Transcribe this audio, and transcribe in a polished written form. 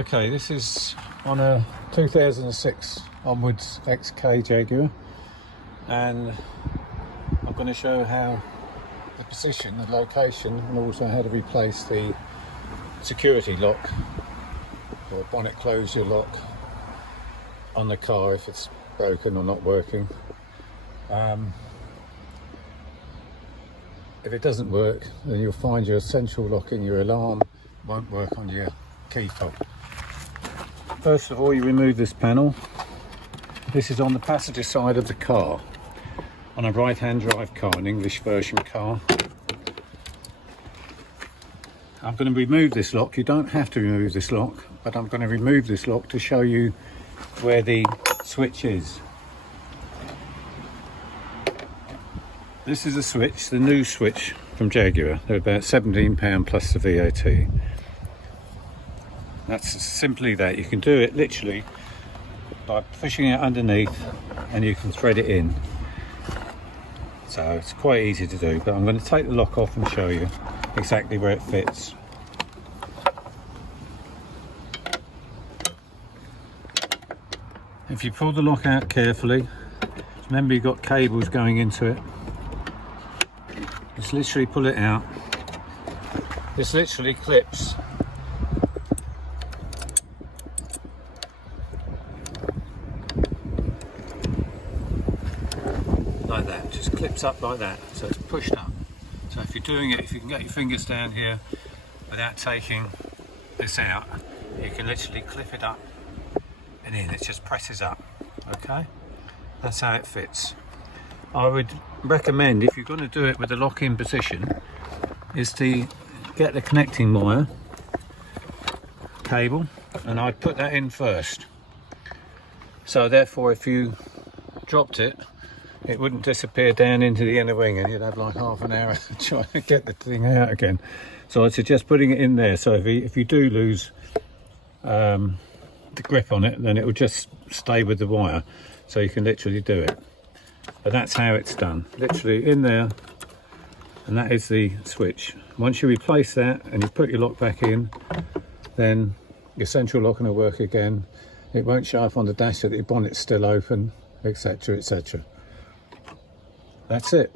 Okay, this is on a 2006 onwards XK Jaguar, and I'm going to show how the position, the location, and also how to replace the security lock or bonnet closure lock on the car if it's broken or not working. If it doesn't work, then you'll find your central locking, your alarm won't work on your key fob. First of all, you remove this panel. This is on the passenger side of the car, on a right-hand drive car, an English version car. I'm going to remove this lock. You don't have to remove this lock, but I'm going to remove this lock to show you where the switch is. This is a switch, the new switch from Jaguar. They're about £17 plus the VAT. That's simply that. You can do it literally by pushing it underneath and you can thread it in. So it's quite easy to do, but I'm going to take the lock off and show you exactly where it fits. If you pull the lock out carefully, remember you've got cables going into it. Just literally pull it out. This literally clips. Like that, just clips up like that, so it's pushed up. So if you're doing it, if you can get your fingers down here without taking this out, you can literally clip it up and in, it just presses up. Okay, that's how it fits. I would recommend, if you're going to do it with the lock-in position, is to get the connecting wire cable, and I'd put that in first. So therefore, if you dropped it, it wouldn't disappear down into the inner wing and you'd have like half an hour trying to get the thing out again. So I'd suggest putting it in there, so if you do lose the grip on it, then it will just stay with the wire, so you can literally do it. But that's how it's done, literally in there, and that is the switch. Once you replace that and you put your lock back in, then your central lock will work again. It won't show up on the dash that your bonnet's still open, etc, etc. That's it.